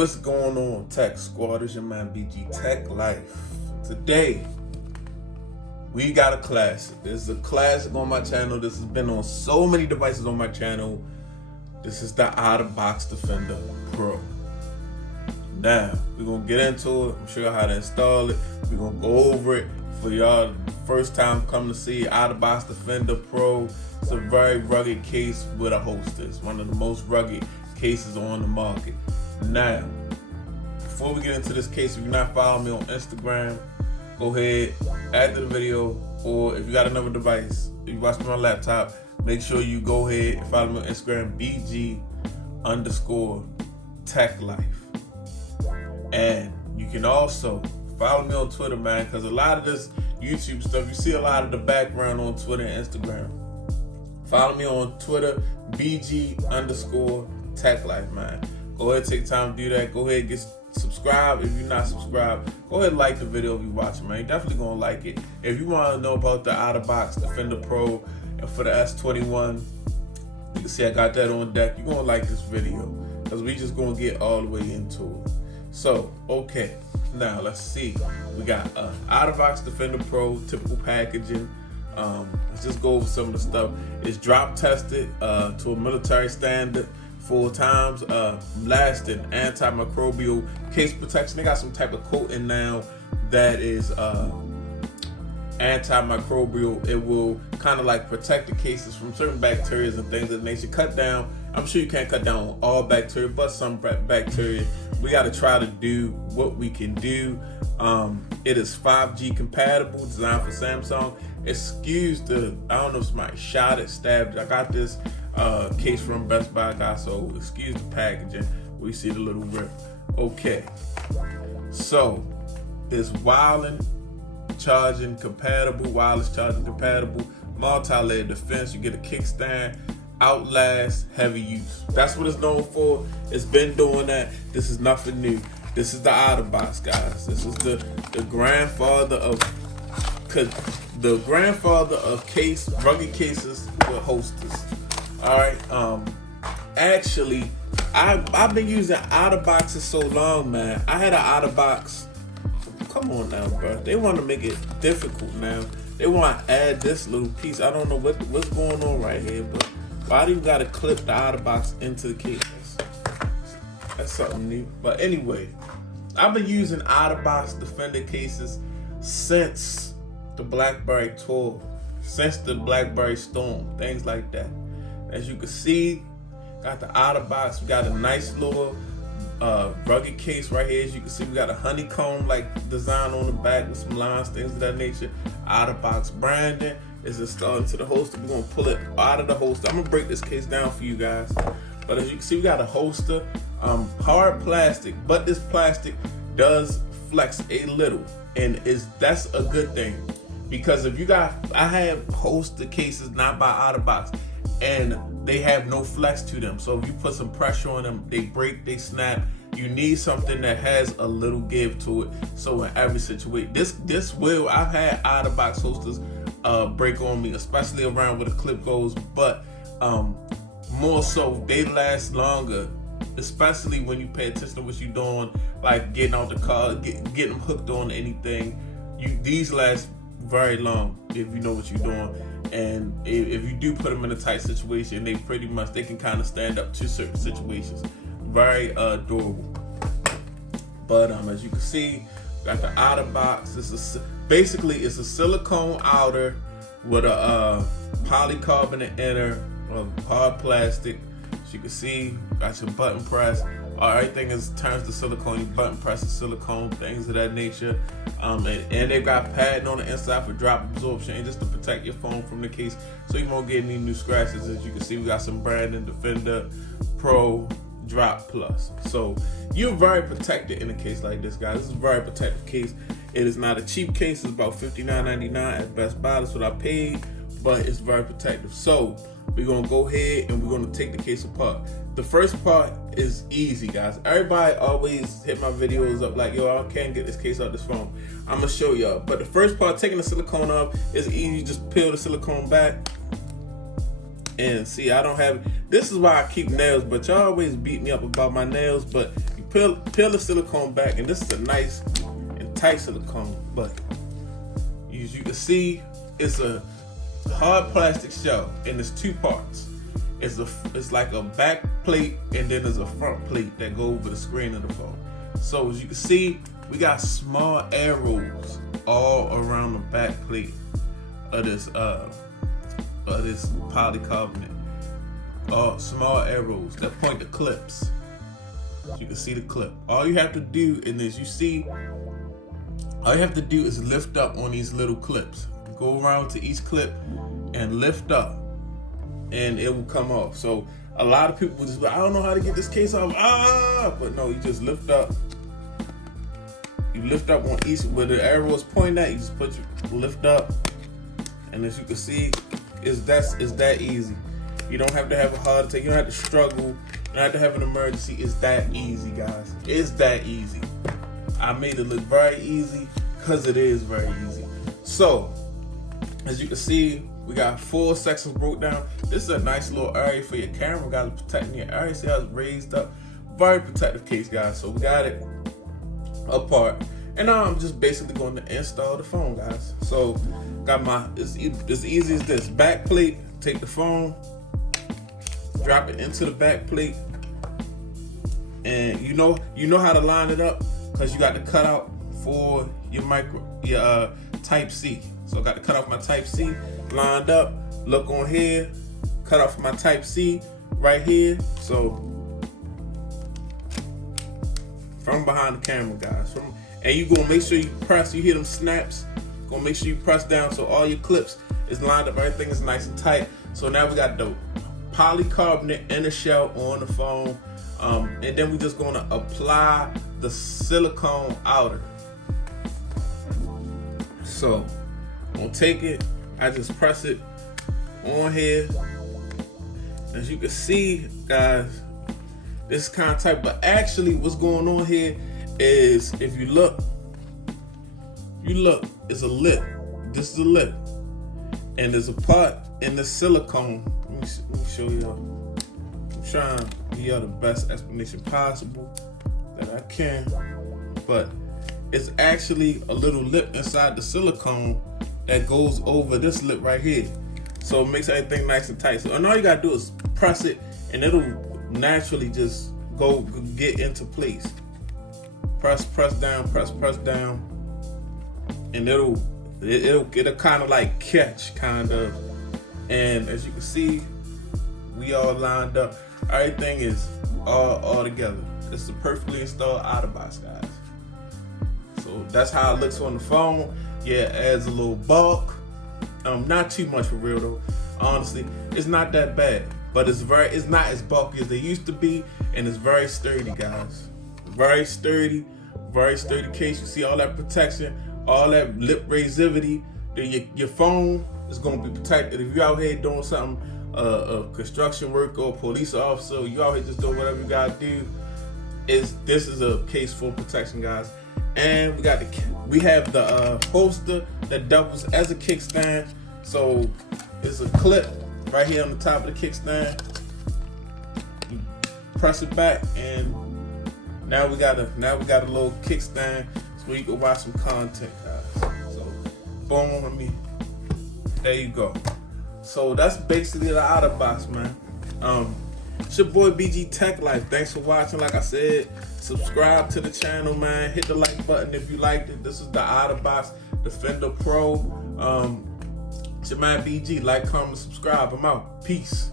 What's going on, Tech Squad? It's your man BG Tech Life. Today, we got a classic. This is a classic on my channel. This has been on so many devices on my channel. This is the Otterbox Defender Pro. Now, we're going to get into it. I'm show you how to install it. We're going to go over it. For y'all, first time coming to see Otterbox Defender Pro. It's a very rugged case with a holster. It's one of the most rugged cases on the market. Now, before we get into this case, if you're not following me on Instagram, go ahead after the video, or if you got another device, if you watch me on my laptop, make sure you go ahead and follow me on Instagram, BG_TechLife. And you can also follow me on Twitter, man, because a lot of this YouTube stuff, you see a lot of the background on Twitter and Instagram. Follow me on Twitter, BG_TechLife, man. Go ahead, take time to do that. Go ahead, get subscribed. If you're not subscribed, go ahead and like the video if you're watching, man. You're definitely going to like it. If you want to know about the Otterbox Defender Pro and for the S21, you can see I got that on deck. You're going to like this video because we just going to get all the way into it. So, okay. Now, let's see. We got Otterbox Defender Pro, typical packaging. Let's just go over some of the stuff. It's drop tested to a military standard 4 times, lasting antimicrobial case protection. They got some type of coating now that is antimicrobial. It will kind of like protect the cases from certain bacteria and things of that nature. Cut down, I'm sure you can't cut down all bacteria, but some bacteria. We got to try to do what we can do. It is 5G compatible, designed for Samsung. Excuse the, I don't know if somebody shot it, stabbed it. I got this case from Best Buy, guys, so excuse the packaging. We see the little rip. Okay, so it's wireless charging compatible, multi-layer defense. You get a kickstand, outlast heavy use. That's what it's known for. It's been doing that. This is nothing new. This is the Otterbox, guys. This is the grandfather of rugged cases with holsters. All right. Actually, I've been using Otterboxes so long, man. I had an Otterbox. Come on now, bro. They want to make it difficult now. They want to add this little piece. I don't know what's going on right here, but why do you got to clip the Otterbox into the case? That's something new. But anyway, I've been using Otterbox Defender cases since the BlackBerry 12, since the BlackBerry Storm, things like that. As you can see, got the Otterbox. We got a nice little rugged case right here. As you can see, we got a honeycomb like design on the back with some lines, things of that nature. Otterbox branding is installed into the holster. We're gonna pull it out of the holster. I'm gonna break this case down for you guys. But as you can see, we got a holster, hard plastic, but this plastic does flex a little, and that's a good thing, because if you got, I have holster cases not by Otterbox, and they have no flex to them. So if you put some pressure on them, they break, they snap. You need something that has a little give to it. So in every situation, I've had Otterbox holsters break on me, especially around where the clip goes, but more so they last longer, especially when you pay attention to what you're doing, like getting out the car, getting them hooked on anything. These last very long if you know what you're doing. And if you do put them in a tight situation, they can kind of stand up to certain situations. Very durable. But as you can see, got the Otterbox. Basically it's a silicone outer with a polycarbonate inner of hard plastic. As you can see, got your button press. Everything turns to silicone. You button press the silicone, things of that nature. And they've got padding on the inside for drop absorption and just to protect your phone from the case, so you won't get any new scratches. As you can see, we got some branding, Defender Pro Drop Plus. So you're very protected in a case like this, guys. This is a very protective case. It is not a cheap case. It's about $59.99 at Best Buy. That's what I paid, but it's very protective. So we're gonna go ahead and we're gonna take the case apart. The first part is easy, guys. Everybody always hit my videos up like, yo, I can't get this case out this phone. I'm gonna show y'all. But the first part, taking the silicone off, is easy. You just peel the silicone back. And see, I don't have, this is why I keep nails, but y'all always beat me up about my nails, but you peel the silicone back, and this is a nice and tight silicone, but as you can see, it's a hard plastic shell, and it's two parts. It's like a back plate, and then there's a front plate that go over the screen of the phone. So as you can see, we got small arrows all around the back plate of this polycarbonate. Small arrows that point to clips. You can see the clip. All you have to do is lift up on these little clips. Go around to each clip and lift up, and it will come off. So a lot of people just, I don't know how to get this case off. But no, you just lift up. You lift up on each where the arrow is pointing at. You just lift up, and as you can see, it's that easy. You don't have to have a heart attack. You don't have to struggle. You don't have to have an emergency. It's that easy, guys. It's that easy. I made it look very easy because it is very easy. So, as you can see, we got 4 sections broke down. This is a nice little area for your camera, guys, protecting your area. See how it's raised up? Very protective case, guys. So we got it apart. And now I'm just basically going to install the phone, guys. So, got it's as easy as this. Back plate, take the phone, drop it into the back plate, and you know how to line it up because you got the cutout for your Type C. So I got to cut off my Type C, lined up. Look on here, cut off my Type C right here. So from behind the camera, guys. And you gonna make sure you press. You hear them snaps. Gonna make sure you press down so all your clips is lined up. Everything is nice and tight. So now we got the polycarbonate inner shell on the phone, and then we're just gonna apply the silicone outer. So I'm gonna take it, I just press it on here. As you can see, guys, this is kind of tight, but actually what's going on here is, if you look, it's a lip. This is a lip, and there's a part in the silicone. Let me show y'all. I'm trying to give y'all the best explanation possible that I can, but it's actually a little lip inside the silicone that goes over this lip right here. So it makes everything nice and tight. So, and all you gotta do is press it, and it'll naturally just get into place. Press down, press down, and it'll kind of like catch, kind of. And as you can see, we all lined up. Everything is all together. This is a perfectly installed Otterbox, guys. So that's how it looks on the phone. Yeah, it adds a little bulk. Not too much for real though. Honestly, it's not that bad, but it's not as bulky as they used to be, and it's very sturdy, guys. Very sturdy case. You see all that protection, all that lip raisivity. Your phone is gonna be protected. If you're out here doing something, construction work or police officer, you out here just doing whatever you gotta do, this is a case for protection, guys. And we have the holster that doubles as a kickstand. So it's a clip right here on the top of the kickstand. You press it back, and now we got a little kickstand so you can watch some content, guys. So boom, there you go. So that's basically the Otterbox, man. It's your boy BG Tech Life. Thanks for watching. Like I said, subscribe to the channel, man. Hit the like button if you liked it. This is the Otterbox Defender Pro. It's your man BG. Like, comment, subscribe. I'm out. Peace.